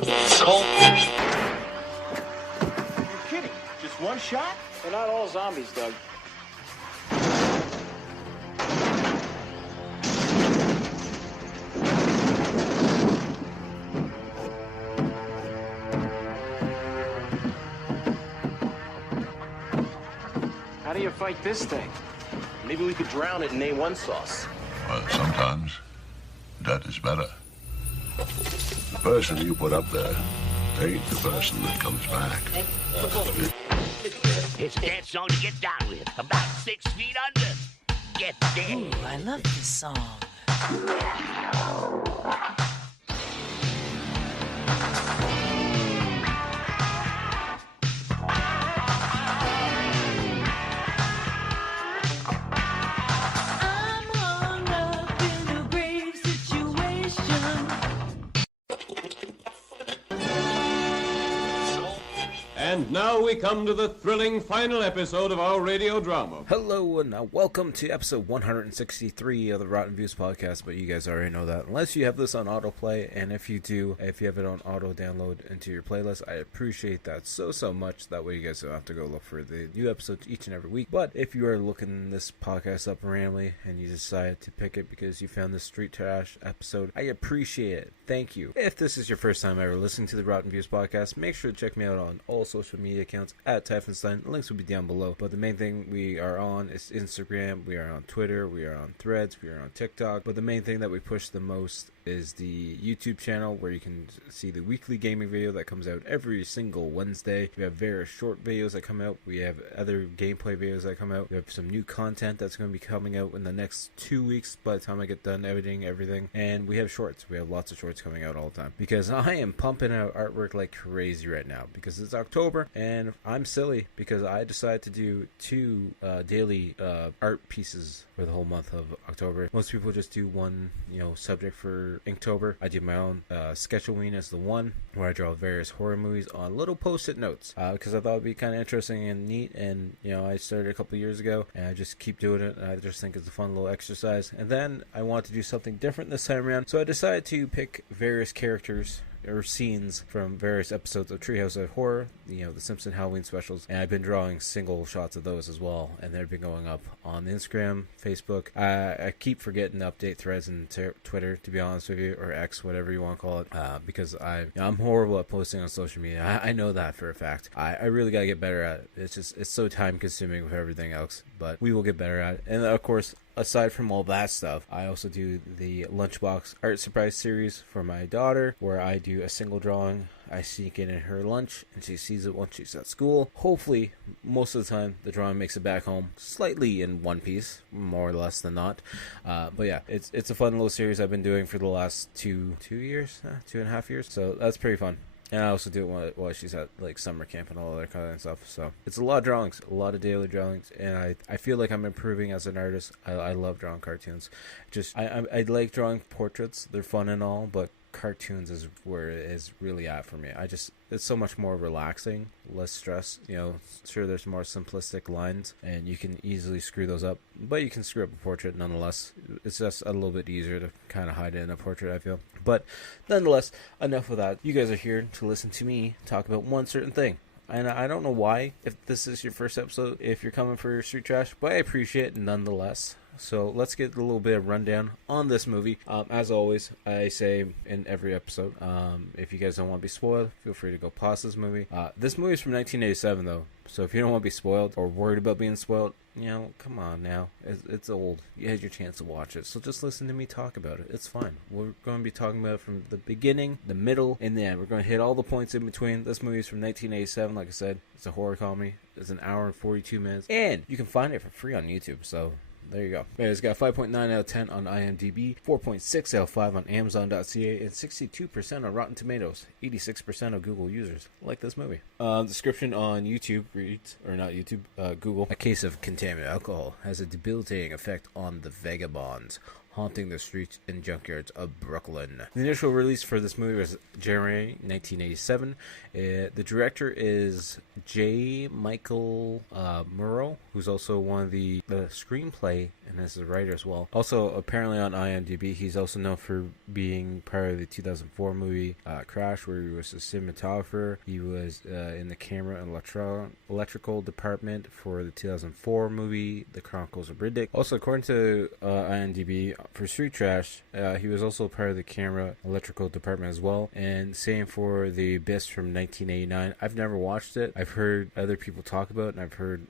Kidding? Just one shot? They're not all zombies, Doug. How do you fight this thing? Maybe we could drown it in A1 sauce. Well, sometimes that is better. The person you put up there ain't the person that comes back. It's a dance song to get down with. About 6 feet under. Get there. Ooh, I love this song. I'm hung up in a grave situation. And now we come to the thrilling final episode of our radio drama. Hello and welcome to episode 163 of the Rotten Views podcast, but you guys already know that. Unless you have this on autoplay, and if you do, if you have it on auto download into your playlist, I appreciate that so much. That way you guys don't have to go look for the new episodes each and every week. But if you are looking this podcast up randomly and you decide to pick it because you found this street trash episode, I appreciate it. Thank you. If this is your first time ever listening to the Rotten Views podcast, make sure to check me out on all social media accounts at Typhonstein. Links will be down below. But the main thing we are on is Instagram, we are on Twitter, we are on Threads, we are on TikTok. But the main thing that we push the most is the YouTube channel, where you can see the weekly gaming video that comes out every single Wednesday. We have various short videos that come out. We have other gameplay videos that come out. We have some new content that's going to be coming out in the next 2 weeks by the time I get done editing everything. And we have shorts. We have lots of shorts coming out all the time because I am pumping out artwork like crazy right now because it's October and I'm silly because I decided to do two daily art pieces for the whole month of October. Most people just do one, subject for Inktober. I do my own Sketchoween as the one where I draw various horror movies on little post-it notes because I thought it'd be kind of interesting and neat. And I started a couple years ago and I just keep doing it. And I just think it's a fun little exercise. And then I wanted to do something different this time around, so I decided to pick various characters or scenes from various episodes of Treehouse of Horror, the Simpson Halloween specials, and I've been drawing single shots of those as well, and they've been going up on Instagram, Facebook. I keep forgetting to update Threads and Twitter, to be honest with you, or X, whatever you want to call it, because I'm horrible at posting on social media. I know that for a fact. I really gotta get better at it. It's so time consuming with everything else, but we will get better at it. And of course, aside from all that stuff, I also do the Lunchbox Art Surprise series for my daughter, where I do a single drawing. I sneak it in her lunch, and she sees it once she's at school. Hopefully, most of the time, the drawing makes it back home slightly in one piece, more or less than not. But yeah, it's a fun little series I've been doing for the last 2 years, 2.5 years. So that's pretty fun. And I also do it while she's at like summer camp and all that kind of stuff. So it's a lot of drawings, a lot of daily drawings, and I feel like I'm improving as an artist. I love drawing cartoons. I like drawing portraits. They're fun and all, but cartoons is where it is really at for me. It's so much more relaxing, less stress. Sure, there's more simplistic lines and you can easily screw those up, but you can screw up a portrait nonetheless. It's just a little bit easier to kind of hide it in a portrait, I feel. But nonetheless, enough of that. You guys are here to listen to me talk about one certain thing. And I don't know why, if this is your first episode, if you're coming for your street trash, but I appreciate it nonetheless. So let's get a little bit of rundown on this movie. As always, I say in every episode, if you guys don't want to be spoiled, feel free to go pause this movie. This movie is from 1987, though. So if you don't want to be spoiled or worried about being spoiled, come on now. It's old. You had your chance to watch it. So just listen to me talk about it. It's fine. We're going to be talking about it from the beginning, the middle, and the end. We're going to hit all the points in between. This movie is from 1987. Like I said, it's a horror comedy. It's an hour and 42 minutes. And you can find it for free on YouTube. So there you go. It's got 5.9 out of 10 on IMDb, 4.6 out of 5 on Amazon.ca, and 62% on Rotten Tomatoes. 86% of Google users like this movie. Description on YouTube reads, or not YouTube, Google. A case of contaminated alcohol has a debilitating effect on the vagabonds, haunting the streets and junkyards of Brooklyn. The initial release for this movie was January 1987. The director is J. Michael Murrow, who's also one of the screenplay and is a writer as well. Also, apparently on IMDb, he's also known for being part of the 2004 movie Crash, where he was a cinematographer. He was in the camera and electrical department for the 2004 movie The Chronicles of Riddick. Also, according to IMDb, for Street Trash, he was also part of the camera electrical department as well. And same for The Abyss from 1989. I've never watched it. I've heard other people talk about it, and I've heard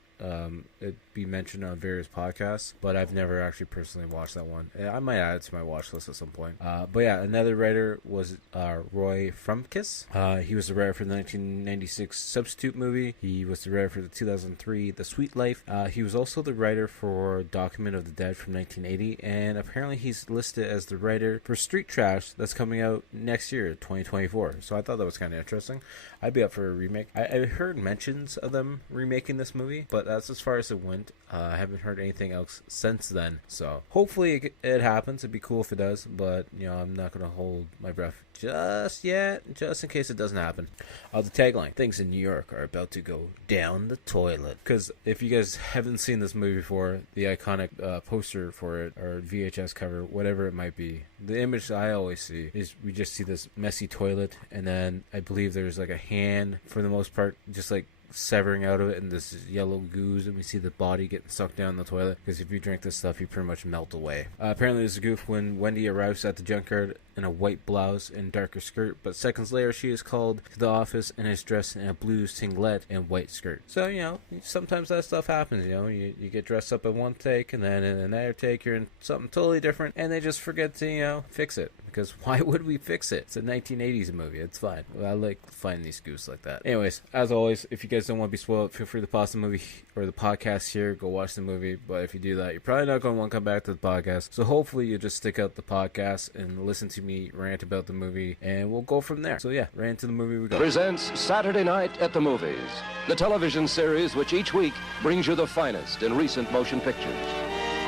it be mentioned on various podcasts, but I've never actually personally watched that one. I might add it to my watch list at some point. But yeah, another writer was Roy Frumkis. He was the writer for the 1996 Substitute movie. He was the writer for the 2003 The Sweet Life. He was also the writer for Document of the Dead from 1980, and apparently he's listed as the writer for Street Trash that's coming out next year, 2024. So I thought that was kind of interesting. I'd be up for a remake. I heard mentions of them remaking this movie, but that's as far as it went. I haven't heard anything else since then. So hopefully it happens. It'd be cool if it does, but I'm not going to hold my breath just yet, just in case it doesn't happen. The tagline: things in New York are about to go down the toilet. Because if you guys haven't seen this movie before, the iconic poster for it, or VHS cover, whatever it might be, the image I always see is we just see this messy toilet, and then I believe there's like a hand, for the most part, just like severing out of it, and this yellow goose, and we see the body getting sucked down the toilet, because if you drink this stuff, you pretty much melt away. Apparently there's a goof when Wendy arrives at the junkyard in a white blouse and darker skirt, but seconds later she is called to the office and is dressed in a blue singlet and white skirt. So sometimes that stuff happens. You get dressed up in one take, and then in another take you're in something totally different, and they just forget to fix it, because why would we fix it? It's a 1980s movie. It's fine. I like finding these goofs like that. Anyways, as always, if you guys don't want to be spoiled, feel free to pause the movie or the podcast here, go watch the movie. But if you do that, you're probably not going to want to come back to the podcast. So hopefully you just stick out the podcast and listen to me rant about the movie, and we'll go from there. So yeah, right into the movie we go. Presents Saturday Night at the Movies, the television series which each week brings you the finest in recent motion pictures.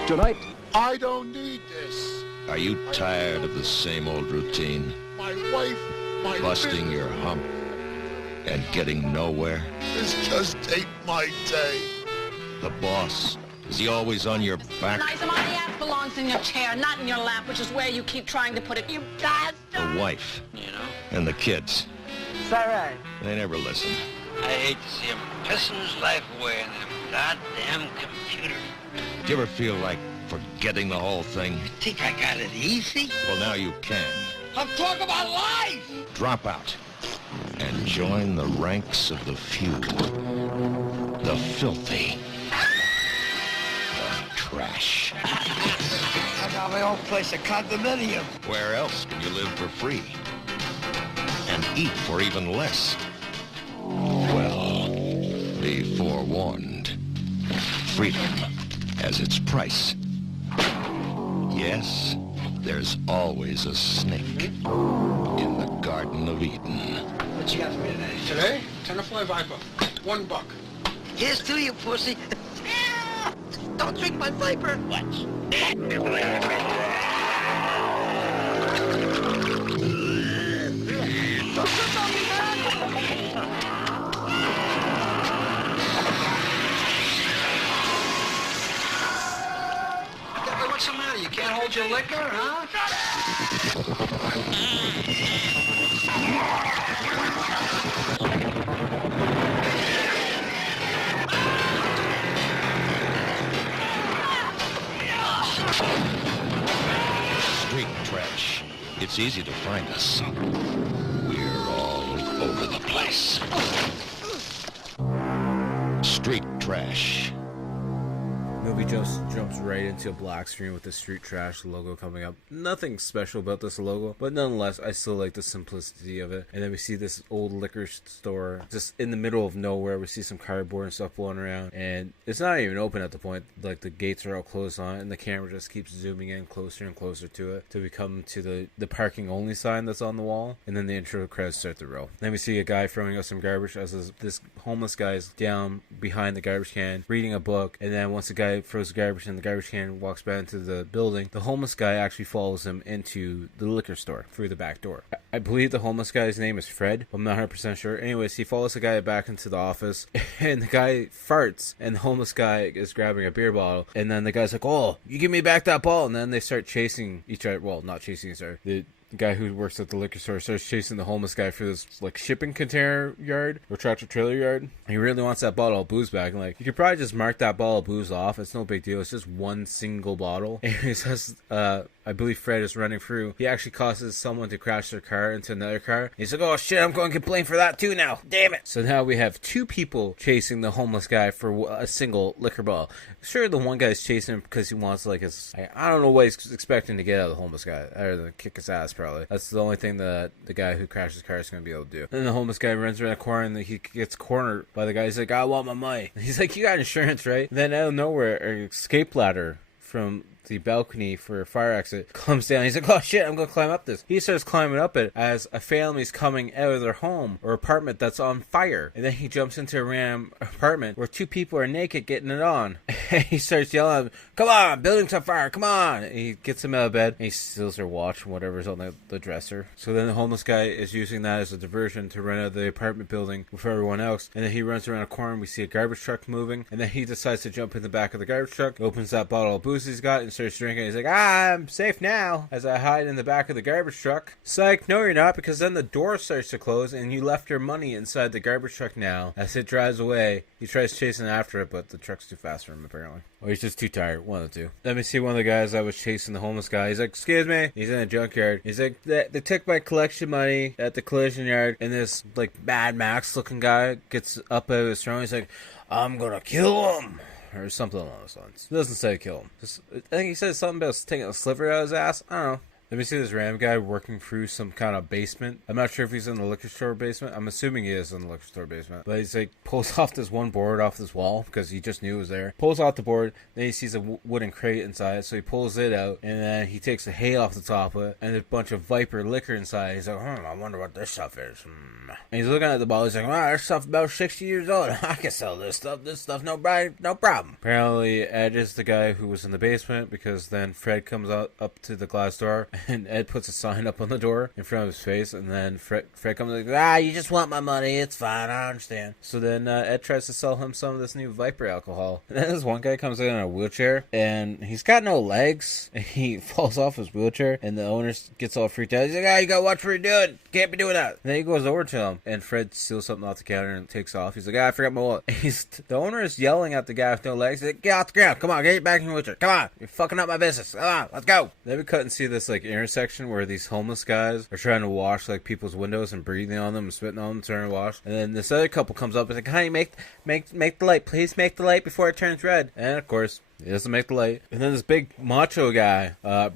Tonight, I don't need this. Are you tired of the same old routine? My wife, my busting business. your hump and getting nowhere? This just ain't my day. The boss, is he always on your back? Nice, my ass belongs in your chair, not in your lap, which is where you keep trying to put it. You bastard! The wife, and the kids. Is that right? They never listen. I hate to see him pissing his life away in them goddamn computers. Do you ever feel like forgetting the whole thing? You think I got it easy? Well, now you can. I'm talking about life! Drop out and join the ranks of the few. The filthy. The trash. I got my own place, a condominium. Where else can you live for free? And eat for even less? Well, be forewarned. Freedom has its price. Yes, there's always a snake in the Garden of Eden. What you got for me today? Today? Tenderfly Viper. $1. Here's to you, pussy. Don't drink my Viper. What? What's the matter? You can't hold your liquor, huh? Street trash. It's easy to find us. We're all over the place. Street trash. Movie jumps right into a black screen with the Street Trash logo coming up. Nothing special about this logo, but nonetheless, I still like the simplicity of it. And then we see this old liquor store just in the middle of nowhere. We see some cardboard and stuff blowing around, and it's not even open at the point. Like, the gates are all closed on it, and the camera just keeps zooming in closer and closer to it till we come to the parking only sign that's on the wall, and then the intro credits start to roll. Then we see a guy throwing out some garbage as this homeless guy is down behind the garbage can reading a book, and then once the guy throws the garbage in the garbage can, walks back into the building. The homeless guy actually follows him into the liquor store through the back door. I believe the homeless guy's name is Fred. I'm not 100% sure. Anyways, he follows the guy back into the office, and the guy farts, and the homeless guy is grabbing a beer bottle, and then the guy's like, oh, you give me back that ball, and then they start chasing each other. Well, not chasing each other. The guy who works at the liquor store starts chasing the homeless guy for this like shipping container yard or tractor trailer yard. He really wants that bottle of booze back. And like, you could probably just mark that bottle of booze off. It's no big deal. It's just one single bottle. And he says, I believe Fred is running through. He actually causes someone to crash their car into another car. He's like, oh shit, I'm going to get blamed for that too now. Damn it. So now we have two people chasing the homeless guy for a single liquor bottle. Sure, the one guy's chasing him because he wants like his, I don't know what he's expecting to get out of the homeless guy, other than kick his ass probably. That's the only thing that the guy who crashed his car is going to be able to do. Then the homeless guy runs around a corner and he gets cornered by the guy. He's like, I want my money. And he's like, you got insurance, right? And then out of nowhere, an escape ladder from the balcony for a fire exit comes down. He's like, oh shit, I'm gonna climb up this. He starts climbing up it as a family's coming out of their home or apartment that's on fire, and then he jumps into a random apartment where two people are naked getting it on. And he starts yelling at him, come on, building's on fire, come on. And he gets him out of bed and he steals their watch and whatever's on the dresser. So then the homeless guy is using that as a diversion to run out of the apartment building with everyone else, and then he runs around a corner and we see a garbage truck moving, and then he decides to jump in the back of the garbage truck, opens that bottle of booze he's got and starts drinking. He's like, I'm safe now, as I hide in the back of the garbage truck. Psych, no you're not, because then the door starts to close and you left your money inside the garbage truck now. As it drives away, he tries chasing after it, but the truck's too fast for him apparently. Or he's just too tired, one of the two. Let me see one of the guys that was chasing the homeless guy. He's like, excuse me. He's in a junkyard. He's like, they took my collection money at the collision yard, and this like Mad Max looking guy gets up out of his throne. He's like, I'm gonna kill him. Or something along those lines. It doesn't say kill him. I think he said something about taking a sliver out of his ass. I don't know. Let me see this random guy working through some kind of basement. I'm not sure if he's in the liquor store basement. I'm assuming he is in the liquor store basement. But he's like, pulls off this one board off this wall because he just knew it was there. Pulls off the board. Then he sees a wooden crate inside. So he pulls it out. And then he takes the hay off the top of it. And a bunch of Viper liquor inside. He's like, I wonder what this stuff is. And he's looking at the bottle. He's like, wow, this stuff's about 60 years old. I can sell this stuff. This stuff, no problem. Apparently, Ed is the guy who was in the basement because then Fred comes up to the glass door. And Ed puts a sign up on the door in front of his face, and then Fred comes like, you just want my money, it's fine, I understand. So then Ed tries to sell him some of this new Viper alcohol. And then this one guy comes in a wheelchair, and he's got no legs, and he falls off his wheelchair, and the owner gets all freaked out. He's like, you gotta watch what you're doing, can't be doing that. And then he goes over to him, and Fred steals something off the counter and takes off. He's like, I forgot my wallet. The owner is yelling at the guy with no legs. He's like, get off the ground, come on, get back in your wheelchair, come on, you're fucking up my business, come on, let's go. Then we cut and see this like intersection where these homeless guys are trying to wash like people's windows and breathing on them and spitting on them, trying to wash. And then this other couple comes up and is like, honey, make the light, please make the light before it turns red. And of course, he doesn't make the light. And then this big macho guy,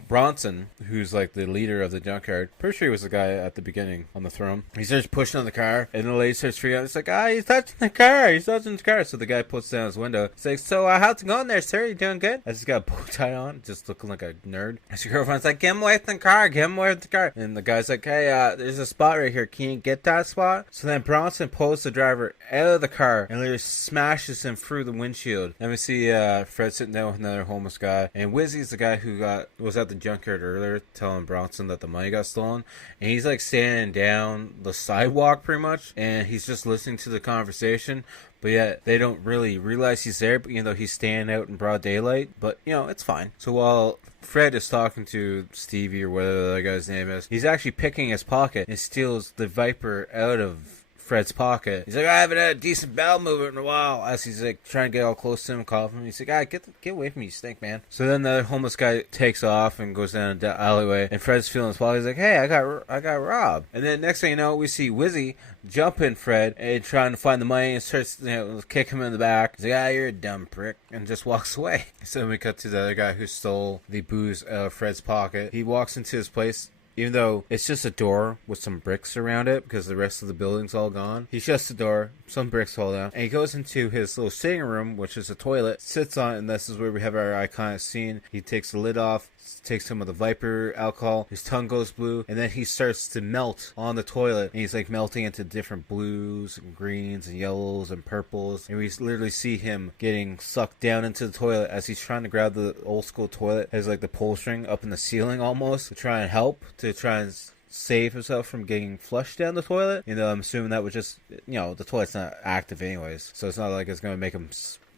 Bronson, who's like the leader of the junkyard. Pretty sure he was the guy at the beginning on the throne. He starts pushing on the car, and the lady starts freaking out. It's like, he's touching the car. He's touching the car. So the guy puts down his window. He's like, so how's it going there, sir? You doing good? As he's got a bow tie on, just looking like a nerd. As your girlfriend's like, get him away from the car. Get him away from the car. And the guy's like, hey, there's a spot right here. Can you get that spot? So then Bronson pulls the driver out of the car and literally smashes him through the windshield. Then we see Fred sitting down with another homeless guy, and Wizzy's the guy who was at the junkyard earlier telling Bronson that the money got stolen, and he's like standing down the sidewalk pretty much, and he's just listening to the conversation, but yet they don't really realize he's there, even though he's standing out in broad daylight. But it's fine. So while Fred is talking to Stevie or whatever the other guy's name is, he's actually picking his pocket and steals the Viper out of Fred's pocket. He's like, I haven't had a decent bowel movement in a while. As he's like trying to get all close to him, coughing. He's like, get away from me, you stink, man. So then the homeless guy takes off and goes down the alleyway, and Fred's feeling his pocket. He's like, hey, I got robbed. And then next thing you know, we see Wizzy jumping Fred and trying to find the money, and starts kick him in the back. He's like, you're a dumb prick, and just walks away. So then we cut to the other guy who stole the booze out of Fred's pocket. He walks into his place. Even though it's just a door with some bricks around it because the rest of the building's all gone. He shuts the door, some bricks fall down, and he goes into his little sitting room, which is a toilet, sits on it, and this is where we have our iconic scene. He takes the lid off, takes some of the Viper alcohol. His tongue goes blue, and then he starts to melt on the toilet. And he's like melting into different blues and greens and yellows and purples. And we literally see him getting sucked down into the toilet as he's trying to grab the old school toilet. Has like the pull string up in the ceiling almost to try and help, to try and save himself from getting flushed down the toilet. You know, I'm assuming that was just, you know, the toilet's not active anyways, so it's not like it's going to make him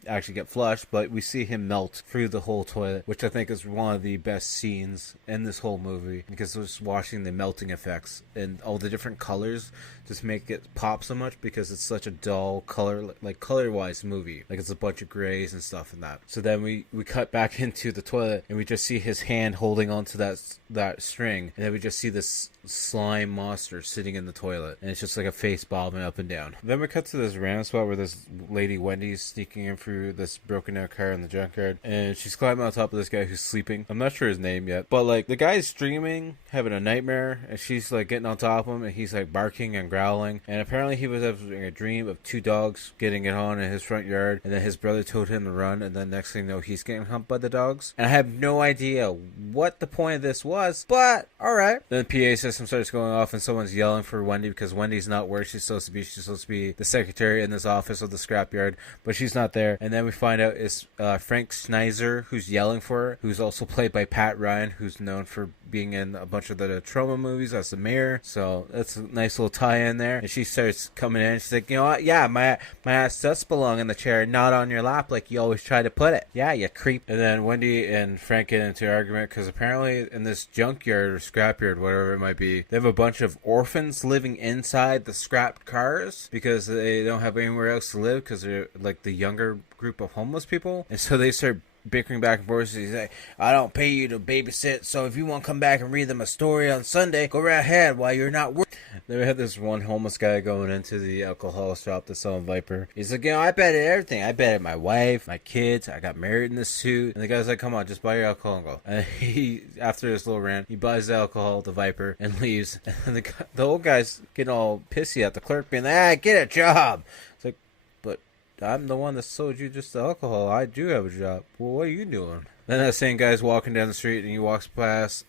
actually get flushed, but we see him melt through the whole toilet, which I think is one of the best scenes in this whole movie, because just watching the melting effects and all the different colors just make it pop so much, because it's such a dull color, like color-wise movie, like it's a bunch of grays and stuff and that. So then we cut back into the toilet and we just see his hand holding onto that string, and then we just see this slime monster sitting in the toilet, and it's just like a face bobbing up and down. Then we cut to this random spot where this lady Wendy's sneaking in through this broken down car in the junkyard, and she's climbing on top of this guy who's sleeping. I'm not sure his name yet, but like the guy's dreaming, having a nightmare, and she's like getting on top of him, and he's like barking and growling, and apparently he was having a dream of 2 dogs getting it on in his front yard, and then his brother told him to run, and then next thing you know, he's getting humped by the dogs. And I have no idea what the point of this was, but alright. Then the PA system starts going off, and someone's yelling for Wendy, because Wendy's not where she's supposed to be. She's supposed to be the secretary in this office of the scrapyard, but she's not there. And then we find out it's Frank Schneiser who's yelling for her, who's also played by Pat Ryan, who's known for being in a bunch of the Trauma movies as the mayor. So that's a nice little tie-in there. And she starts coming in, and she's like, you know what, yeah, my ass does belong in the chair, not on your lap like you always try to put it. Yeah, you creep. And then Wendy and Frank get into an argument, because apparently in this junkyard or scrapyard, whatever it might be, they have a bunch of orphans living inside the scrapped cars, because they don't have anywhere else to live, because they're like the younger group of homeless people. And so they start bickering back and forth. He's like, I don't pay you to babysit, so if you want to come back and read them a story on Sunday, go right ahead while you're not working. Then we have this one homeless guy going into the alcohol shop to sell Viper. He's like, you know, I bet at everything. I bet at my wife, my kids, I got married in this suit. And the guy's like, come on, just buy your alcohol and go. And he, after this little rant, he buys the alcohol, the Viper, and leaves. And the old guy's getting all pissy at the clerk, being like, get a job. It's like, but I'm the one that sold you just the alcohol. I do have a job. Well, what are you doing? Then that same guy's walking down the street, and he walks past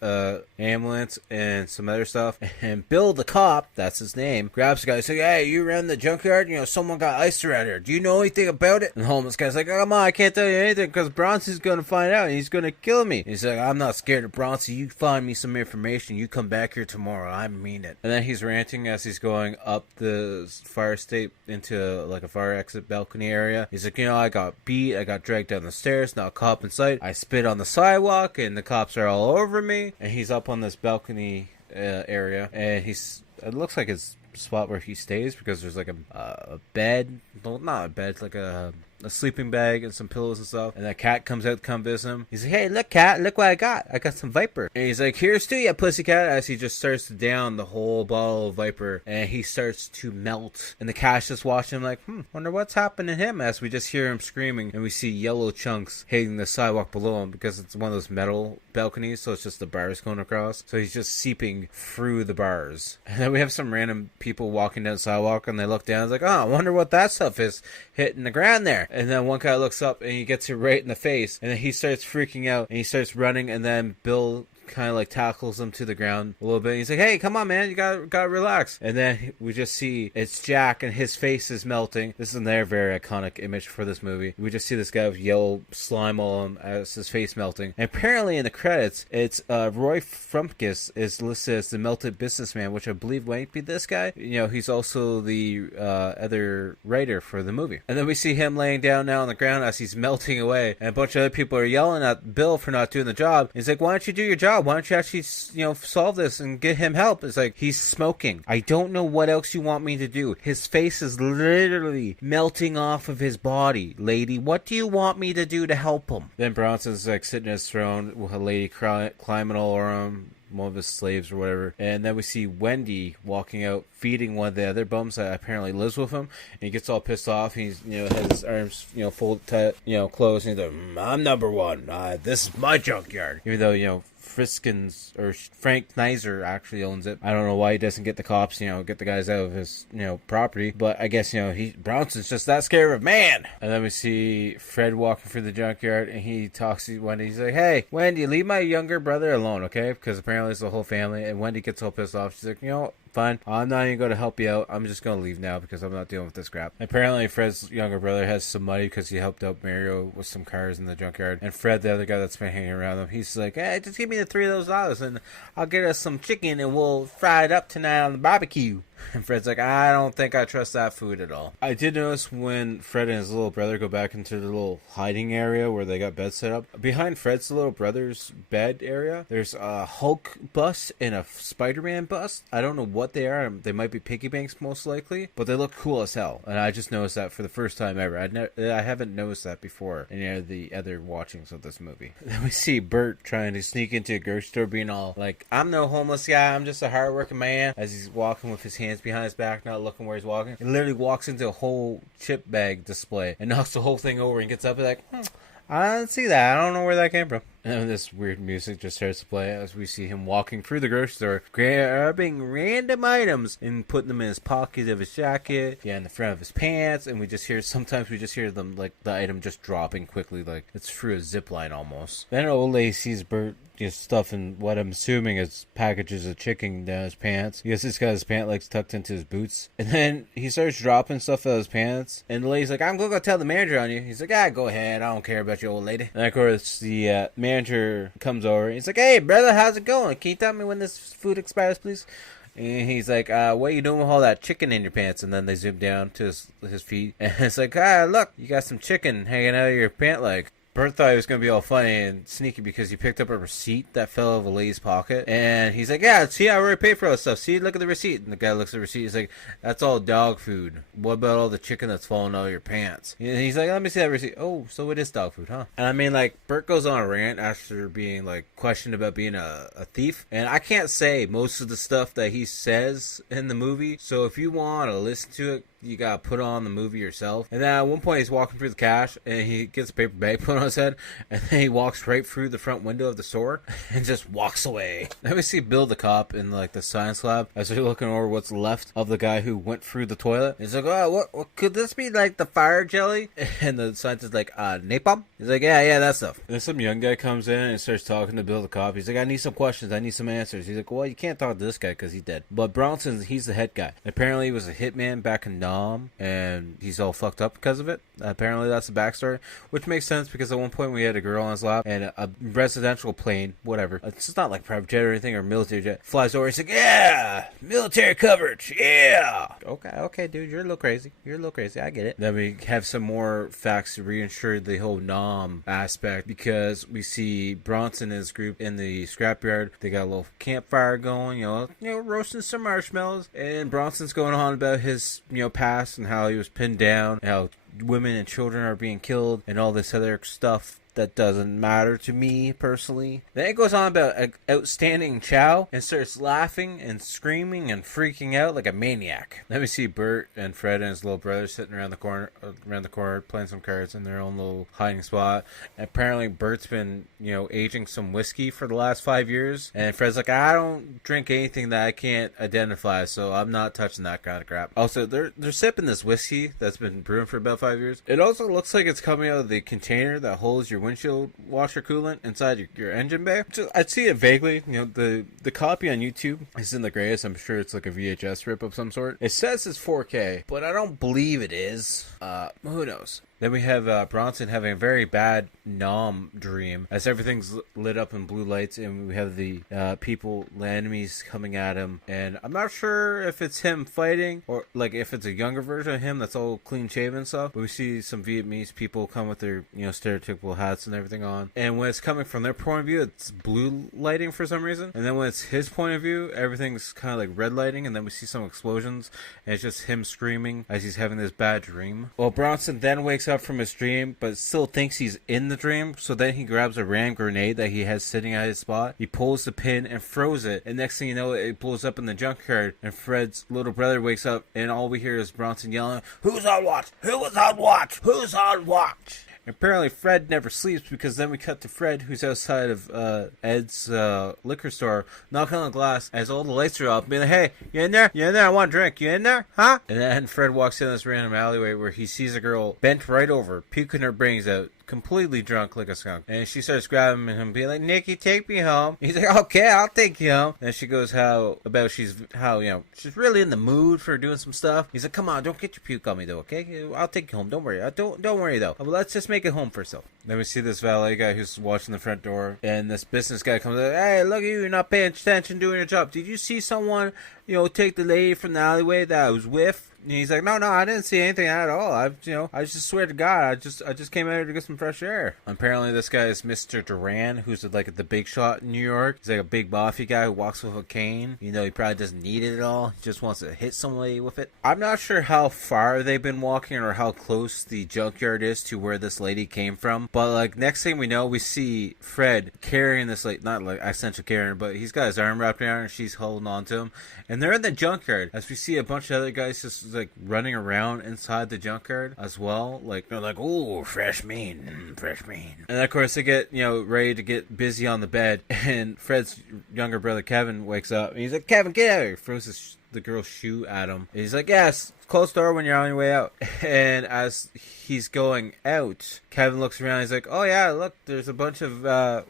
ambulance and some other stuff, and Bill the cop, that's his name, grabs the guy. He's like, hey, you ran the junkyard? You know, someone got iced around here. Do you know anything about it? And the homeless guy's like, oh, come on, I can't tell you anything, because Bronsy's going to find out, and he's going to kill me. And he's like, I'm not scared of Bronsy. You find me some information. You come back here tomorrow. I mean it. And then he's ranting as he's going up the fire escape into like a fire exit balcony area. He's like, you know, I got beat. I got dragged down the stairs. Not a cop in sight. I spit on the sidewalk, and the cops are all over me. And he's up on this balcony area, and it looks like his spot where he stays, because there's like a bed, well, not a bed, it's like a sleeping bag and some pillows and stuff. And that cat comes out to come visit him. He's like, hey, look, cat, look what I got. I got some Viper. And he's like, here's to you, pussycat, as he just starts to down the whole bottle of Viper, and he starts to melt. And the cat's just watching him like, wonder what's happened to him, as we just hear him screaming, and we see yellow chunks hitting the sidewalk below him, because it's one of those metal balconies, so it's just the bars going across. So he's just seeping through the bars. And then we have some random people walking down the sidewalk, and they look down, it's like, oh, I wonder what that stuff is hitting the ground there. And then one guy looks up, and he gets it right in the face, and then he starts freaking out, and he starts running, and then Bill kind of like tackles him to the ground a little bit. He's like, hey, come on, man, you gotta relax. And then we just see it's Jack, and his face is melting. This is another very iconic image for this movie. We just see this guy with yellow slime all on him as his face melting. And apparently in the credits, it's Roy Frumpkins is listed as the melted businessman, which I believe might be this guy. You know, he's also the other writer for the movie. And then we see him laying down now on the ground as he's melting away, and a bunch of other people are yelling at Bill for not doing the job. He's like, why don't you do your job? Why don't you actually, you know, solve this and get him help? It's like, he's smoking. I don't know what else you want me to do. His face is literally melting off of his body, lady. What do you want me to do to help him? Then Bronson's like sitting in his throne with a lady climbing all over him, one of his slaves or whatever. And then we see Wendy walking out, feeding one of the other bums that apparently lives with him. And he gets all pissed off. He's, you know, has his arms, you know, folded tight, you know, closed. And he's like, I'm number one. This is my junkyard. Even though, you know, Friskins, or Frank Knizer actually owns it. I don't know why he doesn't get the cops, get the guys out of his, property. But I guess, Bronson's just that scared of man. And then we see Fred walking through the junkyard, and he talks to Wendy. He's like, hey, Wendy, leave my younger brother alone, okay? Because apparently it's the whole family. And Wendy gets all pissed off. She's like, fine. I'm not even going to help you out. I'm just going to leave now because I'm not dealing with this crap. Apparently, Fred's younger brother has some money because he helped out Mario with some cars in the junkyard. And Fred, the other guy that's been hanging around him, he's like, hey, just give me the $3 of those and I'll get us some chicken and we'll fry it up tonight on the barbecue. And Fred's like, I don't think I trust that food at all. I did notice when Fred and his little brother go back into the little hiding area where they got beds set up. Behind Fred's little brother's bed area, there's a Hulk bust and a Spider-Man bust. I don't know what they are. They might be piggy banks most likely, but they look cool as hell. And I just noticed that for the first time ever. I haven't noticed that before in any of the other watchings of this movie. Then we see Bert trying to sneak into a grocery store being all like, I'm no homeless guy. I'm just a hardworking man. As he's walking with his hands behind his back, not looking where he's walking. He literally walks into a whole chip bag display and knocks the whole thing over and gets up and like, I didn't see that. I don't know where that came from. And then this weird music just starts to play as we see him walking through the grocery store, grabbing random items and putting them in his pocket of his jacket, in the front of his pants, and sometimes we just hear them, like, the item just dropping quickly, like it's through a zip line almost. Then an old lady sees Bert just stuffing what I'm assuming is packages of chicken down his pants. I guess he's got his pant legs tucked into his boots. And then he starts dropping stuff out of his pants. And the lady's like, I'm going to go tell the manager on you. He's like, go ahead. I don't care about you, old lady. And of course, the manager comes over. He's like, hey, brother, how's it going? Can you tell me when this food expires, please? And he's like, what are you doing with all that chicken in your pants? And then they zoom down to his feet. And it's like, look, you got some chicken hanging out of your pant leg. Bert thought it was going to be all funny and sneaky because he picked up a receipt that fell out of a lady's pocket. And he's like, see, I already paid for all this stuff. See, look at the receipt. And the guy looks at the receipt. He's like, that's all dog food. What about all the chicken that's falling out of your pants? And he's like, let me see that receipt. Oh, so it is dog food, huh? And I mean, like, Bert goes on a rant after being, like, questioned about being a thief. And I can't say most of the stuff that he says in the movie. So if you want to listen to it, you gotta put on the movie yourself. And then at one point he's walking through the cash and he gets a paper bag put on his head and then he walks right through the front window of the store and just walks away. Then we see Bill the cop in like the science lab as they're looking over what's left of the guy who went through the toilet. He's like, what could this be, like the fire jelly? And the scientist is like, napalm? He's like, yeah, that stuff. And then some young guy comes in and starts talking to Bill the cop. He's like, I need some questions, I need some answers. He's like, well, you can't talk to this guy because he's dead. But Bronson, he's the head guy. Apparently he was a hitman back in Nam, and he's all fucked up because of it. Apparently that's the backstory, which makes sense because at one point we had a girl on his lap and a residential plane, whatever. It's not like private jet or anything or military jet. Flies over. He's like, yeah, military coverage, yeah. Okay, dude, you're a little crazy. I get it. Then we have some more facts to reinsure the whole Nam aspect because we see Bronson and his group in the scrapyard. They got a little campfire going, roasting some marshmallows, and Bronson's going on about his, past and how he was pinned down, how women and children are being killed, and all this other stuff that doesn't matter to me personally. Then it goes on about outstanding chow and starts laughing and screaming and freaking out like a maniac. Then we see Bert and Fred and his little brother sitting around the corner playing some cards in their own little hiding spot. And apparently Bert's been, aging some whiskey for the last 5 years. And Fred's like, I don't drink anything that I can't identify, so I'm not touching that kind of crap. Also, they're sipping this whiskey that's been brewing for about 5 years. It also looks like it's coming out of the container that holds your windshield washer coolant inside your engine bay. I'd see it vaguely. The copy on YouTube isn't the greatest. I'm sure it's like a VHS rip of some sort. It says it's 4K, but I don't believe it is. Who knows? Then we have Bronson having a very bad Nam dream as everything's lit up in blue lights, and we have the people, the enemies coming at him. And I'm not sure if it's him fighting or like if it's a younger version of him that's all clean shaven stuff. But we see some Vietnamese people come with their stereotypical hats and everything on. And when it's coming from their point of view, it's blue lighting for some reason. And then when it's his point of view, everything's kind of like red lighting. And then we see some explosions, and it's just him screaming as he's having this bad dream. Well, Bronson then wakes up from his dream but still thinks he's in the dream, so then he grabs a RAM grenade that he has sitting at his spot. He pulls the pin and throws it, and next thing you know, it blows up in the junkyard, and Fred's little brother wakes up, and all we hear is Bronson yelling, "Who's on watch? Who is on watch? Who's on watch?" Apparently Fred never sleeps, because then we cut to Fred, who's outside of Ed's liquor store, knocking on the glass as all the lights are off, being like, hey, you in there? You in there? I want a drink. You in there? Huh? And then Fred walks in this random alleyway where he sees a girl bent right over, puking her brains out, completely drunk like a skunk. And she starts grabbing him, being like, Nicky, take me home. He's like, okay, I'll take you home. And she goes she's really in the mood for doing some stuff. He's like, come on, don't get your puke on me though, okay? I'll take you home. Don't worry. Don't worry though. Well, let's just make it home first though. Then we see this valet guy who's watching the front door, and this business guy comes up, hey, look at you, you're not paying attention doing your job. Did you see someone, take the lady from the alleyway that I was with? And he's like, no, I didn't see anything at all. I just swear to God, I just came out here to get some fresh air. Apparently, this guy is Mr. Duran, who's like the big shot in New York. He's like a big boffy guy who walks with a cane. He probably doesn't need it at all. He just wants to hit somebody with it. I'm not sure how far they've been walking or how close the junkyard is to where this lady came from. But like next thing we know, we see Fred carrying this not like essentially carrying, but he's got his arm wrapped around her and she's holding on to him. And they're in the junkyard as we see a bunch of other guys just like running around inside the junkyard as well. Like they're like, oh, fresh meat. And of course they get ready to get busy on the bed. And Fred's younger brother Kevin wakes up and he's like, Kevin, get out of here. Throws the girl's shoe at him. And he's like, yes, close the door when you're on your way out. And as he's going out, Kevin looks around. He's like, oh yeah, look, there's a bunch of the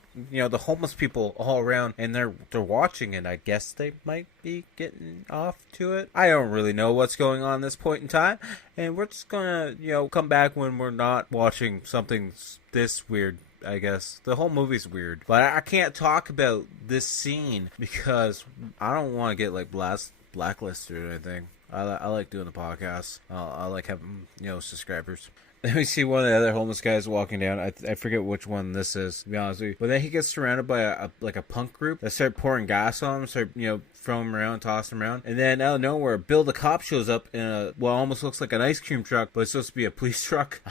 homeless people all around, and they're watching it. I guess they might be getting off to it. I don't really know what's going on at this point in time, and we're just gonna come back when we're not watching something this weird. I guess the whole movie's weird, but I can't talk about this scene because I don't want to get like blacklisted or anything. I like doing the podcast. I like having subscribers. Then we see one of the other homeless guys walking down. I forget which one this is, to be honest with you. But then he gets surrounded by a punk group that start pouring gas on him, start throwing him around, tossing him around. And then out of nowhere, Bill the cop shows up in what almost looks like an ice cream truck, but it's supposed to be a police truck.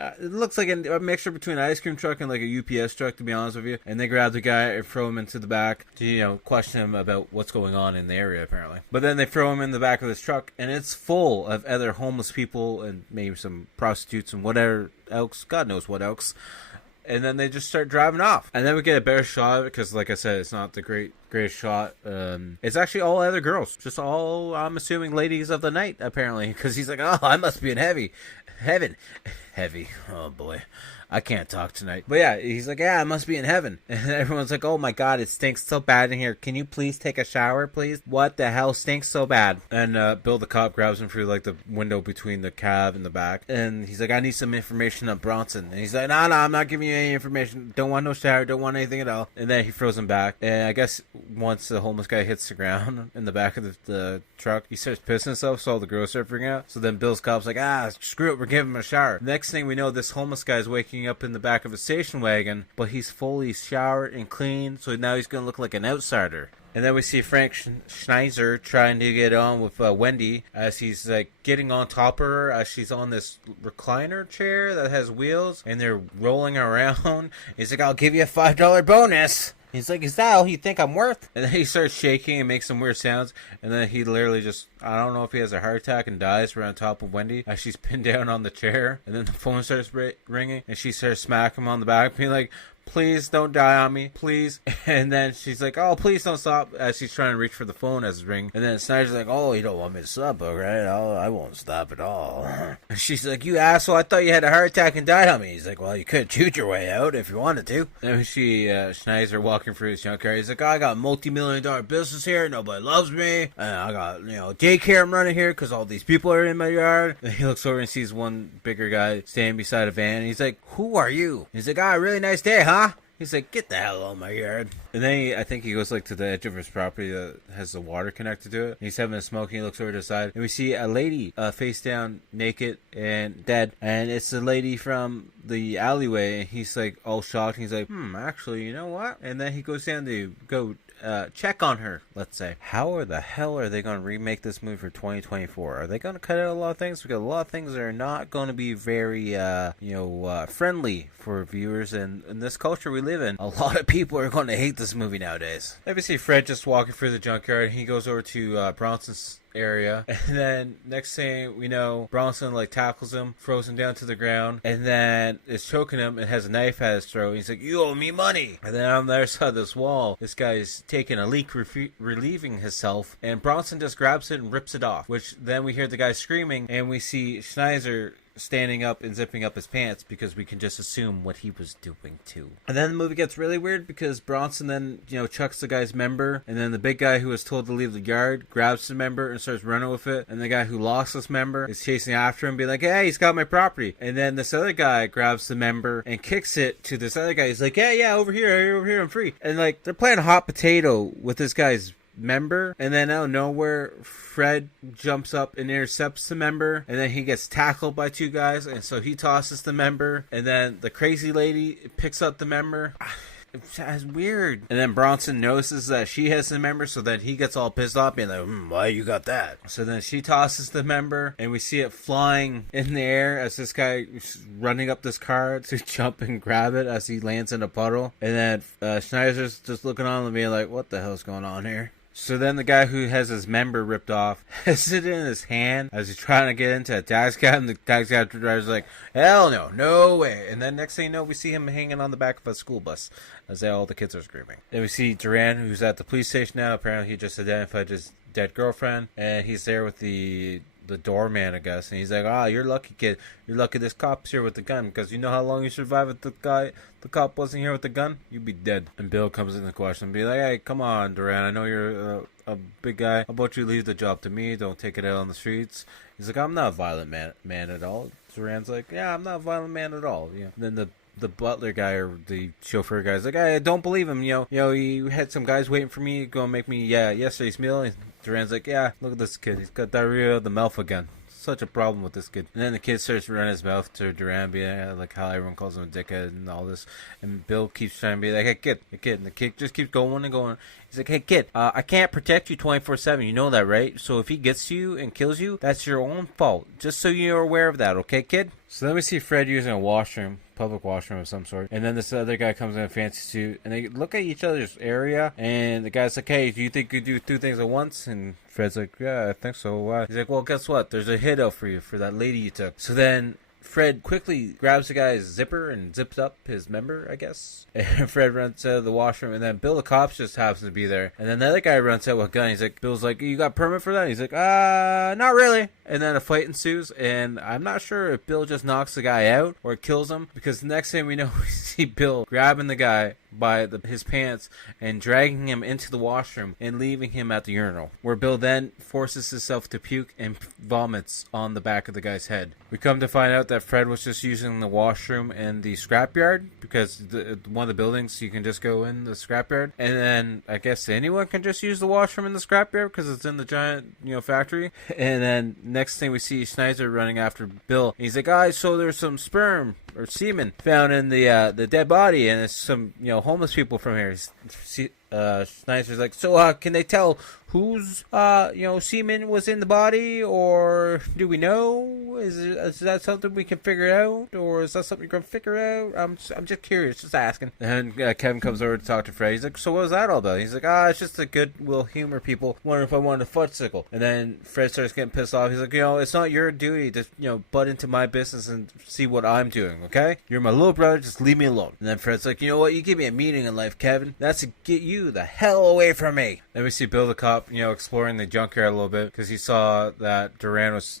It looks like a mixture between an ice cream truck and like a UPS truck, to be honest with you. And they grab the guy and throw him into the back to, question him about what's going on in the area, apparently. But then they throw him in the back of this truck, and it's full of other homeless people and maybe some prostitutes and whatever else. God knows what else. And then they just start driving off. And then we get a better shot of it, because like I said, it's not the greatest shot. It's actually all other girls. Just all, I'm assuming, ladies of the night, apparently. Because he's like, oh, I must be in heaven. Oh boy, I can't talk tonight. But yeah, he's like, yeah, I must be in heaven. And everyone's like, oh my God, it stinks so bad in here. Can you please take a shower, please? What the hell stinks so bad? And Bill the cop grabs him through like the window between the cab and the back. And he's like, I need some information on Bronson. And he's like, no, I'm not giving you any information. Don't want no shower. Don't want anything at all. And then he throws him back. And I guess once the homeless guy hits the ground in the back of the truck, he starts pissing himself, so all the girls start freaking out. So then Bill's cop's like, screw it, we're giving him a shower. Next thing we know, this homeless guy's waking up in the back of a station wagon, but he's fully showered and clean, so now he's gonna look like an outsider. And then we see Frank Schneiser trying to get on with Wendy as he's like getting on top of her as she's on this recliner chair that has wheels, and they're rolling around. He's like, I'll give you a $5 bonus. He's like, is that all you think I'm worth? And then he starts shaking and makes some weird sounds. And then he literally just, I don't know if he has a heart attack and dies right on top of Wendy as she's pinned down on the chair. And then the phone starts ringing and she starts smacking him on the back, being like, please don't die on me, please. And then she's like, oh, please don't stop, as she's trying to reach for the phone as it's ringing. And then Snyder's like, oh, you don't want me to stop, right? I won't stop at all. And she's like, you asshole, I thought you had a heart attack and died on me. He's like, well, you could shoot your way out if you wanted to. And Schneider walking through his junkyard. He's like, I got a multi-million-dollar business here. Nobody loves me. And I got, daycare I'm running here because all these people are in my yard. And he looks over and sees one bigger guy standing beside a van. And he's like, who are you? He's like, really nice day, huh? He's like, get the hell out of my yard. And then I think he goes like to the edge of his property that has the water connected to it. He's having a smoke and he looks over to the side. And we see a lady face down, naked and dead. And it's the lady from the alleyway. And he's like all shocked. He's like, actually, you know what? And then he goes down to go check on her, let's say. How the hell are they going to remake this movie for 2024? Are they going to cut out a lot of things? Because a lot of things are not going to be very, friendly for viewers. And in this culture we live in, a lot of people are going to hate this movie nowadays. Then we see Fred just walking through the junkyard. He goes over to Bronson's area, and then next thing we know, Bronson like tackles him, throws him down to the ground, and then is choking him and has a knife at his throat. He's like, "You owe me money." And then on the other side of this wall, this guy's taking a leak, relieving himself, and Bronson just grabs it and rips it off. Which then we hear the guy screaming, and we see Schneider standing up and zipping up his pants, because we can just assume what he was doing too. And then the movie gets really weird, because Bronson then, chucks the guy's member, and then the big guy who was told to leave the yard grabs the member and starts running with it, and the guy who lost this member is chasing after him, being like, "Hey, he's got my property." And then this other guy grabs the member and kicks it to this other guy. He's like, yeah, over here, I'm free. And like, they're playing hot potato with this guy's member, and then out of nowhere, Fred jumps up and intercepts the member, and then he gets tackled by two guys, and so he tosses the member, and then the crazy lady picks up the member. It's weird. And then Bronson notices that she has the member, so then he gets all pissed off, being like, "Why you got that?" So then she tosses the member, and we see it flying in the air as this guy is running up this car to jump and grab it as he lands in a puddle. And then Schneider's just looking on and being like, "What the hell's going on here?" So then the guy who has his member ripped off has it in his hand as he's trying to get into a taxi cab, and the taxi cab driver's like, "Hell no, no way." And then next thing you know, we see him hanging on the back of a school bus as all the kids are screaming. Then we see Duran, who's at the police station now. Apparently he just identified his dead girlfriend, and he's there with the doorman, I guess, and he's like, "You're lucky, kid. You're lucky this cop's here with the gun, because you know how long you survive if the cop wasn't here with the gun? You'd be dead." And Bill comes in the question and be like, "Hey, come on, Duran, I know you're a big guy. How about you leave the job to me? Don't take it out on the streets." He's like, "I'm not a violent man at all." Duran's like, "Yeah, I'm not a violent man at all." Yeah. And then the butler guy, or the chauffeur guy's like, "I don't believe him. He had some guys waiting for me, go and make me yesterday's meal." And Duran's like, "Yeah, look at this kid. He's got diarrhea of the mouth again. Such a problem with this kid." And then the kid starts to run his mouth to Duran, being like how everyone calls him a dickhead and all this. And Bill keeps trying to be like, "Hey kid," and the kid just keeps going and going. He's like, "Hey kid, I can't protect you 24/7. You know that, right? So if he gets you and kills you, that's your own fault. Just so you're aware of that, okay, kid?" So then we see Fred using a washroom, public washroom of some sort, and then this other guy comes in a fancy suit, and they look at each other's area, and the guy's like, "Hey, do you think you could do two things at once?" And Fred's like, "Yeah, I think so. Why?" He's like, "Well, guess what? There's a hit out for you for that lady you took." So then Fred quickly grabs the guy's zipper and zips up his member, I guess. And Fred runs out of the washroom, and then Bill the cop just happens to be there. And then the other guy runs out with a gun. He's like, Bill's like, "You got permit for that?" He's like, not really." And then a fight ensues, and I'm not sure if Bill just knocks the guy out or kills him, because the next thing we know, we see Bill grabbing the guy by his pants and dragging him into the washroom and leaving him at the urinal, where Bill then forces himself to puke and vomits on the back of the guy's head. We come to find out that Fred was just using the washroom and the scrapyard, because one of the buildings you can just go in the scrapyard, and then I guess anyone can just use the washroom in the scrapyard because it's in the giant factory. And then next thing we see Schneider running after Bill. He's like, so there's some sperm or semen found in the dead body, and it's some homeless people from here." Schneider's like, "So can they tell whose semen was in the body, or do we know? Is that something we can figure out, or is that something you're gonna figure out? I'm just curious, just asking." And Kevin comes over to talk to Fred. He's like, "So what was that all about?" He's like, "It's just a goodwill humor people wondering if I wanted a fudgesicle." And then Fred starts getting pissed off. He's like, "It's not your duty to butt into my business and see what I'm doing, okay? You're my little brother, just leave me alone." And then Fred's like, "You know what? You give me a meaning in life, Kevin. That's to get you the hell away from me." Then we see Bill the cop, exploring the junkyard a little bit, because he saw that Duran was,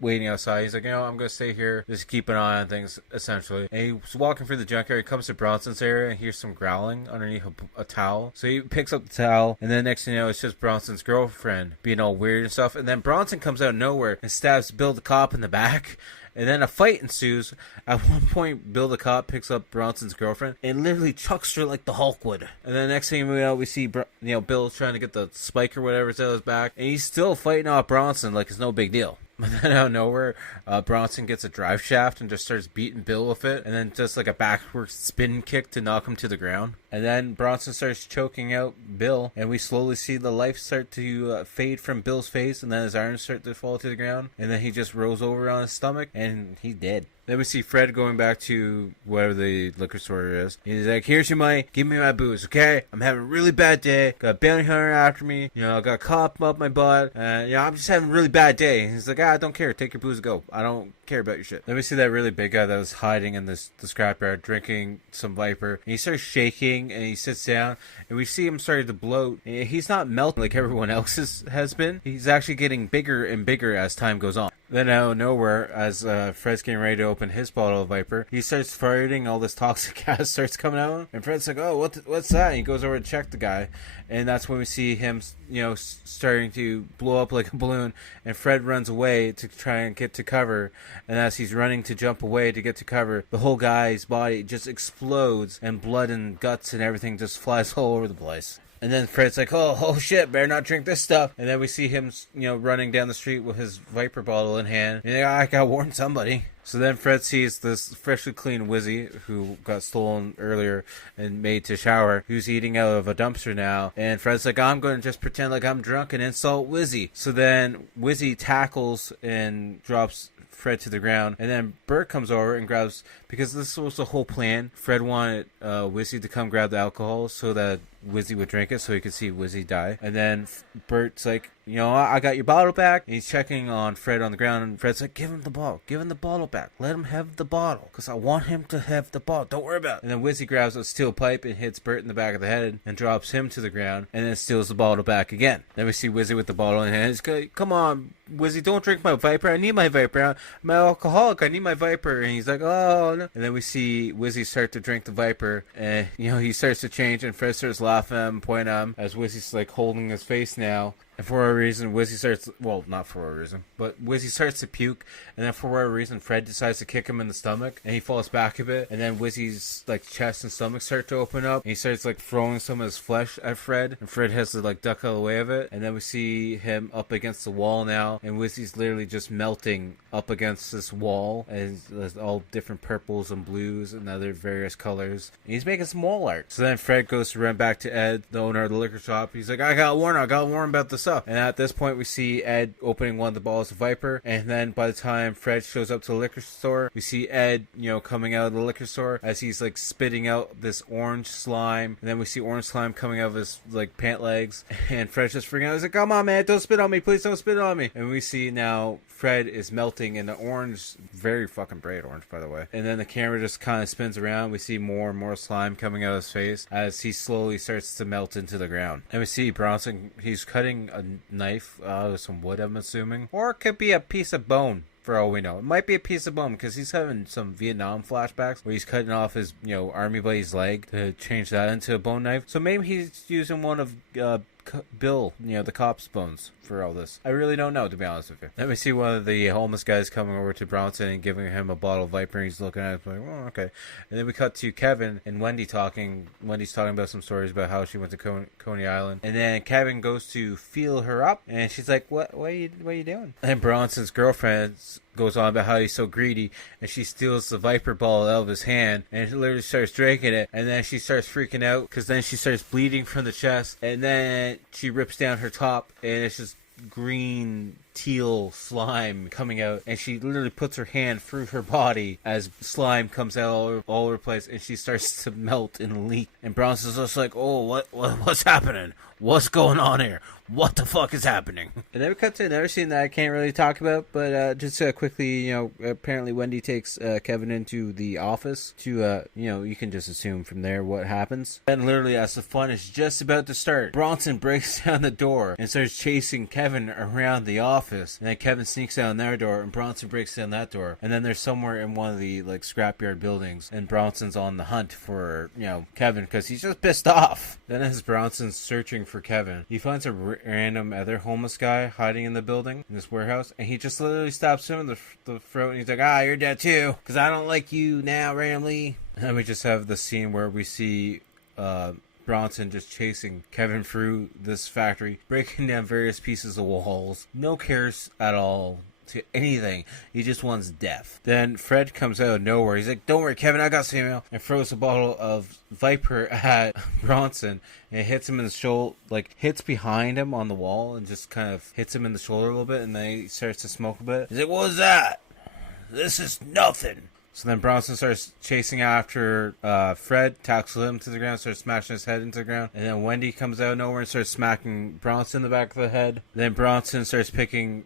waiting outside. He's like, "I'm going to stay here, just keep an eye on things," essentially. And he was walking through the junkyard. He comes to Bronson's area and hears some growling underneath a towel. So he picks up the towel, and then next thing you know, it's just Bronson's girlfriend being all weird and stuff. And then Bronson comes out of nowhere and stabs Bill the cop in the back. And then a fight ensues. At one point, Bill the cop picks up Bronson's girlfriend and literally chucks her like the Hulk would. And then next thing we know, we see Bill trying to get the spike or whatever's out of his back, and he's still fighting off Bronson like it's no big deal. But then out of nowhere, Bronson gets a drive shaft and just starts beating Bill with it, and then just like a backward spin kick to knock him to the ground. And then Bronson starts choking out Bill, and we slowly see the life start to fade from Bill's face, and then his arms start to fall to the ground, and then he just rolls over on his stomach, and he's dead. Then we see Fred going back to where the liquor store is. He's like, here's your money. Give me my booze, okay? I'm having a really bad day. Got a bounty hunter after me. You know, got a cop up my butt. I'm just having a really bad day. He's like, I don't care. Take your booze and go. I don't care about your shit. Then we see that really big guy that was hiding in the scrapyard drinking some Viper. And he starts shaking and he sits down. And we see him starting to bloat. And he's not melting like everyone else has been. He's actually getting bigger and bigger as time goes on. Then out of nowhere, as Fred's getting ready to open his bottle of Viper, he starts farting. All this toxic gas starts coming out. And Fred's like, oh, what's that? And he goes over to check the guy. And that's when we see him, starting to blow up like a balloon. And Fred runs away to try and get to cover. And as he's running to jump away to get to cover, the whole guy's body just explodes. And blood and guts and everything just flies all over the place. And then Fred's like, oh shit, better not drink this stuff. And then we see him, running down the street with his Viper bottle in hand. And I gotta warn somebody. So then Fred sees this freshly clean Wizzy, who got stolen earlier and made to shower, who's eating out of a dumpster now. And Fred's like, I'm going to just pretend like I'm drunk and insult Wizzy. So then Wizzy tackles and drops Fred to the ground, and then Bert comes over and grabs, because this was the whole plan. Fred wanted Wizzy to come grab the alcohol so that Wizzy would drink it so he could see Wizzy die. And then Bert's like, I got your bottle back. And he's checking on Fred on the ground, and Fred's like, give him the bottle back. Let him have the bottle, because I want him to have the bottle. Don't worry about it. And then Wizzy grabs a steel pipe and hits Bert in the back of the head and drops him to the ground, and then steals the bottle back again. Then we see Wizzy with the bottle in hand. He's like, come on, Wizzy, don't drink my Viper. I need my Viper. I'm an alcoholic. I need my Viper. And he's like, oh, no. And then we see Wizzy start to drink the Viper, and, he starts to change, and Fred starts laughing at him, pointing at him, as Wizzy's, like, holding his face now. And for whatever reason, Wizzy starts... Well, not for whatever reason, but Wizzy starts to puke. And then for whatever reason, Fred decides to kick him in the stomach. And he falls back a bit. And then Wizzy's, chest and stomach start to open up. And he starts, throwing some of his flesh at Fred. And Fred has to, duck out of the way of it. And then we see him up against the wall now. And Wizzy's literally just melting up against this wall. And there's all different purples and blues and other various colors. And he's making some wall art. So then Fred goes to run back to Ed, the owner of the liquor shop. He's like, I got warned about this stuff. And at this point, we see Ed opening one of the bottles of Viper. And then by the time Fred shows up to the liquor store, we see Ed, coming out of the liquor store as he's, spitting out this orange slime. And then we see orange slime coming out of his, pant legs. And Fred's just freaking out. He's like, come on, man, don't spit on me. Please don't spit on me. And we see now Fred is melting in the orange, very fucking bright orange, by the way. And then the camera just kind of spins around. We see more and more slime coming out of his face as he slowly starts to melt into the ground. And we see Bronson, he's cutting a knife out of some wood, I'm assuming. Or it could be a piece of bone. For all we know, it might be a piece of bone, because he's having some Vietnam flashbacks where he's cutting off his, army buddy's leg to change that into a bone knife. So maybe he's using one of Bill, the cop's bones for all this. I really don't know, to be honest with you. Then we see one of the homeless guys coming over to Bronson and giving him a bottle of Viper, and he's looking at it like, oh, okay. And then we cut to Kevin and Wendy talking. Wendy's talking about some stories about how she went to Coney Island. And then Kevin goes to feel her up, and she's like, what are you doing? And Bronson's girlfriend goes on about how he's so greedy, and she steals the Viper ball out of his hand, and he literally starts drinking it, and then she starts freaking out, because then she starts bleeding from the chest, and then she rips down her top, and it's just green teal slime coming out, and she literally puts her hand through her body as slime comes out all over the place, and she starts to melt and leak. And Bronson's just like, oh, what's happening? What's going on here? What the fuck is happening? And then we cut to another scene that I can't really talk about, but just quickly, apparently Wendy takes Kevin into the office to, you can just assume from there what happens. And literally, as the fun is just about to start, Bronson breaks down the door and starts chasing Kevin around the office. And then Kevin sneaks down their door, and Bronson breaks down that door. And then they're somewhere in one of the, scrapyard buildings, and Bronson's on the hunt for, Kevin, because he's just pissed off. Then as Bronson's searching for Kevin, he finds a random other homeless guy hiding in the building, in this warehouse, and he just literally stops him in the throat, and he's like, you're dead too, because I don't like you now, randomly. And then we just have the scene where we see Bronson just chasing Kevin through this factory, breaking down various pieces of walls. No cares at all to anything. He just wants death. Then Fred comes out of nowhere. He's like, don't worry, Kevin, I got Samuel. And throws a bottle of Viper at Bronson. And it hits him in the shoulder, hits behind him on the wall and just kind of hits him in the shoulder a little bit. And then he starts to smoke a bit. He's like, what was that? This is nothing. So then Bronson starts chasing after Fred, tackles him to the ground, starts smashing his head into the ground. And then Wendy comes out of nowhere and starts smacking Bronson in the back of the head. Then Bronson starts picking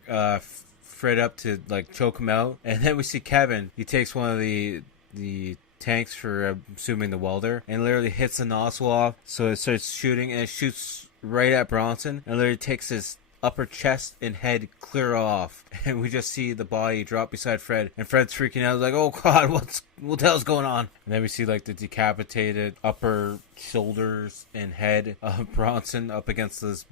Fred up to like choke him out. And then we see Kevin. He takes one of the tanks for assuming the welder and literally hits the nozzle off. So it starts shooting and it shoots right at Bronson and literally takes his upper chest and head clear off, and we just see the body drop beside Fred, and Fred's freaking out like, oh god, what the hell's going on? And then we see like the decapitated upper shoulders and head of Bronson up against this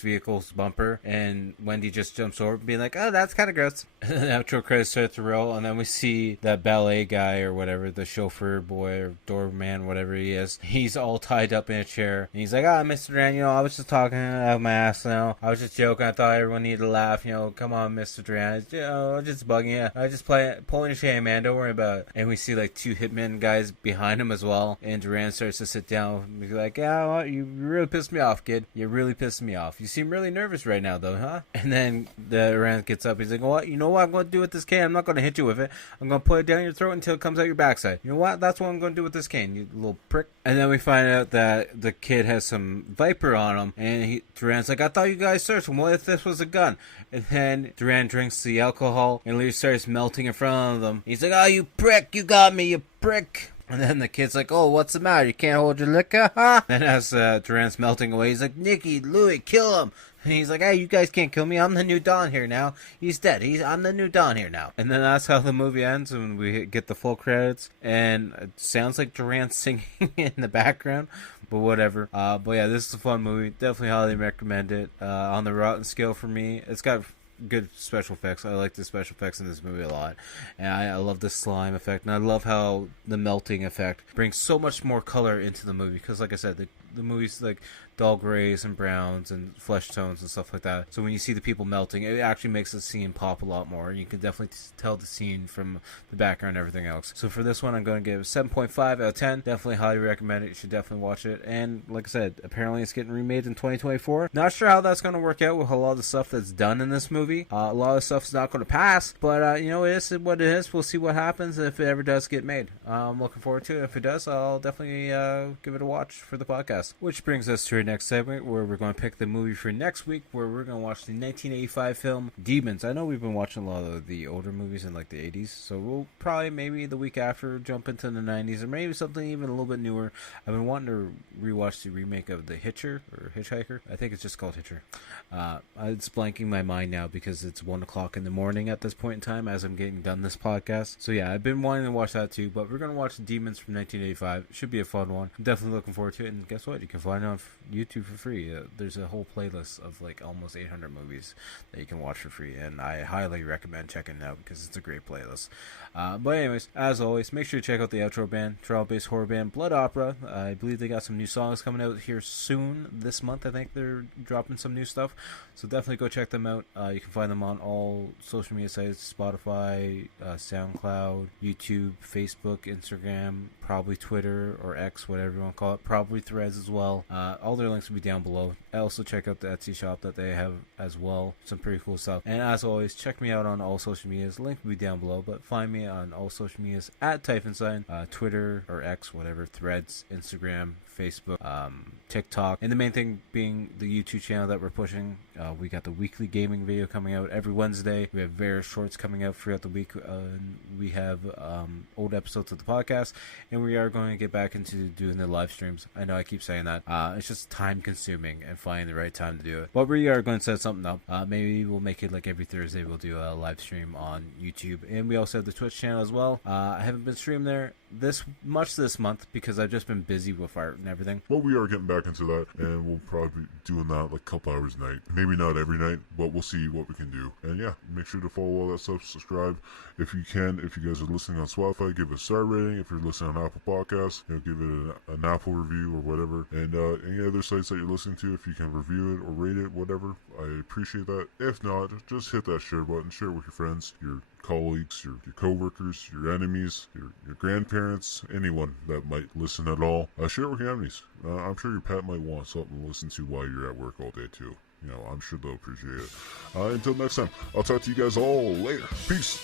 vehicle's bumper, and Wendy just jumps over being like, oh, that's kind of gross. And then the outro credits start to roll, and then we see that ballet guy or whatever, the chauffeur boy or doorman, whatever he is, he's all tied up in a chair, and he's like, Mr. Duran, I was just talking out my ass, I was just joking, I thought everyone needed to laugh, come on, Mr. Duran, I'm just bugging you, I just pulling your shame, man, don't worry about it. And we see like 2 hitmen guys behind him as well, and Duran starts to sit down and be like, yeah, well, you really pissed me off, kid, you really pissed me off, you seem really nervous right now though, huh? And then Duran gets up, he's like, what, you know what I'm going to do with this cane? I'm not going to hit you with it, I'm going to put it down your throat until it comes out your backside. You know what, that's what I'm going to do with this cane, you little prick. And then we find out that the kid has some Viper on him, and Duran's like, I thought you guys searched him, what if this was a gun? And then Duran drinks the alcohol and Lee starts melting in front of them. He's like, oh, you prick, you got me, you prick. And then the kid's like, oh, what's the matter? You can't hold your liquor, huh? And as Duran's melting away, he's like, Nicky, Louie, kill him. And he's like, hey, you guys can't kill me. I'm the new Don here now. He's dead. I'm the new Don here now. And then that's how the movie ends when we get the full credits. And it sounds like Duran singing in the background. But whatever. But yeah, this is a fun movie. Definitely highly recommend it. On the rotten scale for me, it's got good special effects. I like the special effects in this movie a lot, and I love the slime effect, and I love how the melting effect brings so much more color into the movie, because like I said, the movie's like dull grays and browns and flesh tones and stuff like that, so when you see the people melting, it actually makes the scene pop a lot more, and you can definitely tell the scene from the background and everything else. So for this one, I'm going to give it 7.5 out of 10. Definitely highly recommend it. You should definitely watch it. And like I said, apparently it's getting remade in 2024. Not sure how that's going to work out with a lot of the stuff that's done in this movie. A lot of the stuff's not going to pass, but it is what it is. We'll see what happens if it ever does get made. I'm looking forward to it. If it does, I'll definitely give it a watch for the podcast. Which brings us to our next segment, where we're going to pick the movie for next week, where we're going to watch the 1985 film Demons. I know we've been watching a lot of the older movies in like the 80s, so we'll probably maybe the week after jump into the 90s, or maybe something even a little bit newer. I've been wanting to rewatch the remake of The Hitcher, or Hitchhiker. I think it's just called Hitcher. It's blanking my mind now because it's 1 o'clock in the morning at this point in time as I'm getting done this podcast. So yeah, I've been wanting to watch that too, but we're going to watch Demons from 1985. It should be a fun one. I'm definitely looking forward to it, and guess what? You can find it on YouTube for free. There's a whole playlist of like almost 800 movies that you can watch for free, and I highly recommend checking it out because it's a great playlist. But anyways, as always, make sure to check out the outro band, Toronto-based horror band Blood Opera. I believe they got some new songs coming out here soon this month. I think they're dropping some new stuff, so definitely go check them out. You can find them on all social media sites: Spotify, SoundCloud, YouTube, Facebook, Instagram, probably Twitter or X, whatever you want to call it, probably Threads as well. All their links will be down below. Also check out the Etsy shop that they have as well, some pretty cool stuff. And as always, check me out on all social medias. Link will be down below, but find me on all social medias at Typhonsign, Twitter or X, whatever, Threads, Instagram, Facebook, TikTok, and the main thing being the YouTube channel that we're pushing. We got the weekly gaming video coming out every Wednesday. We have various shorts coming out throughout the week. We have old episodes of the podcast, and we are going to get back into doing the live streams. I know I keep saying that. It's just time consuming and finding the right time to do it. But we are going to set something up. Maybe we'll make it like every Thursday we'll do a live stream on YouTube, and we also have the Twitch channel as well. I haven't been streaming there this month because I've just been busy with art and everything. Well, we are getting back into that, and we'll probably be doing that like a couple hours a night. Maybe not every night, but we'll see what we can do. And yeah, make sure to follow all that stuff, subscribe if you can. If you guys are listening on Spotify, give it a star rating. If you're listening on Apple Podcasts, give it an Apple review or whatever. And any other sites that you're listening to, if you can review it or rate it, whatever, I appreciate that. If not, just hit that share button, share it with your friends, your colleagues, your co-workers, your enemies, your grandparents, anyone that might listen at all. Share it with your enemies. I'm sure your pet might want something to listen to while you're at work all day too. I'm sure they'll appreciate it. Until next time, I'll talk to you guys all later. Peace.